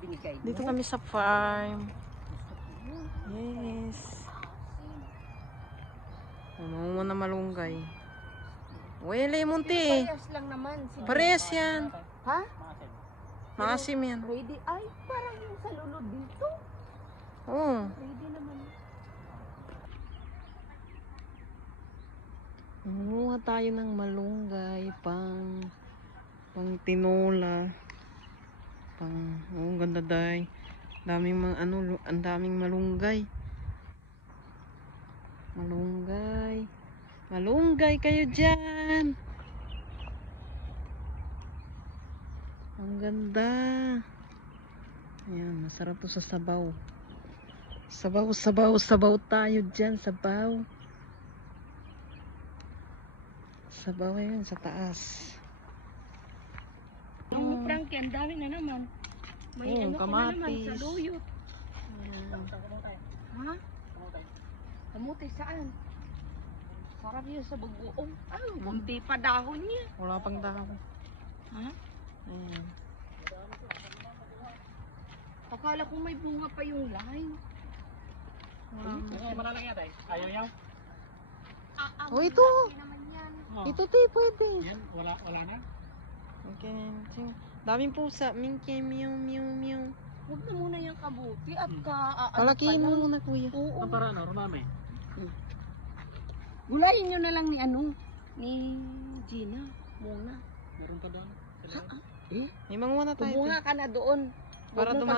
binigay mo. Dito kami sa farm. Yes. Ano mo na malunggay. Uy, munti. Parehas lang naman. Parehas yan. Ha? Maasim yan. Ready? Ay, parang yung sa lulod dito. Oo. Ready naman. Kumuha tayo ng malunggay pang pang tinola. Pang oh, ang ganda day. Daming mga ano, ang daming malunggay. Malunggay. Malunggay kayo diyan. Ang ganda. Ayan, masarap to sa sabaw. Sabaw, sabaw, sabaw tayo dyan, sabaw. Sabaw yun sa taas. Ang dami na naman. May Oo, ano ka na naman kamatis. sa luyot. Ayan. Ha? Kamuti saan? Sarap yun sa bagoong. Ay, bunti pa dahon niya. Wala pang dahon. Ha? Ayan. Akala ko may bunga pa yung line. Wala. Ayaw yaw? Oh, ito. naman yan. Oh. Ito te, pwede. Yan, wala, wala na? Okay. Daming pusa. Minky, meow, meow, meow. Huwag na muna yung kabuti at ka... ah, ano Palakihin pa mo muna, kuya. Oo. Ang para ano, rumami? Gulayin nyo na lang ni ano, ni Gina muna. Meron pa doon? Sila? May manguha na tayo. Tumunga ka na doon. Para dumami.